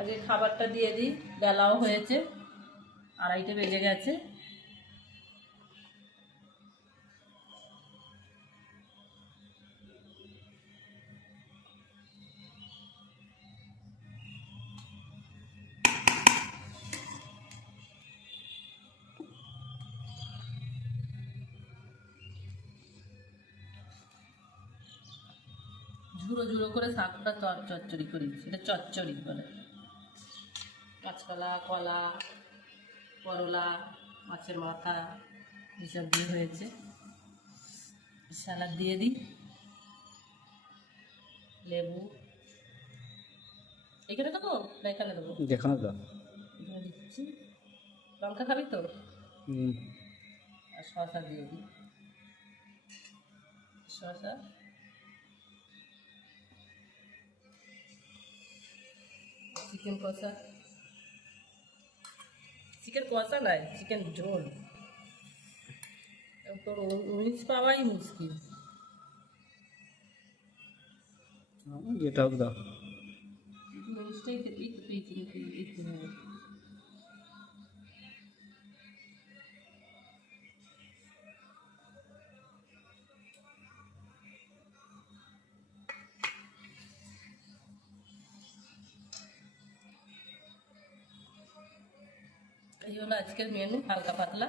আগে খাবারটা দিয়ে দিই, বেলাও হয়েছে, 2:30 বেজে গেছে। ঝুড়ো ঝুড়ো করে শাকটা চচ্চড়ি করি, এটা চচ্চড়ি বলে। কাঁচকলা, কলা, করলা, মাছের মাথা এসব দিয়ে হয়েছে। স্যালাড দিয়ে দিই, লেবু এখানে দেবো না এখানে দেবো? যেখানে তো এখানে দিচ্ছি। লঙ্কা খাবি তো? আর শসা দিয়ে দিই, শসা, চিকেন কষা, চিকেন কষা নয়, চিকেন ঝোল। তোর উনিশ পাওয়াই মুশকিল। যেটা হোক দাও। উনিশটাই খেতেই তো তুই চিকেন একটু হবে। এই হলো আজকের মেনু, হালকা পাতলা।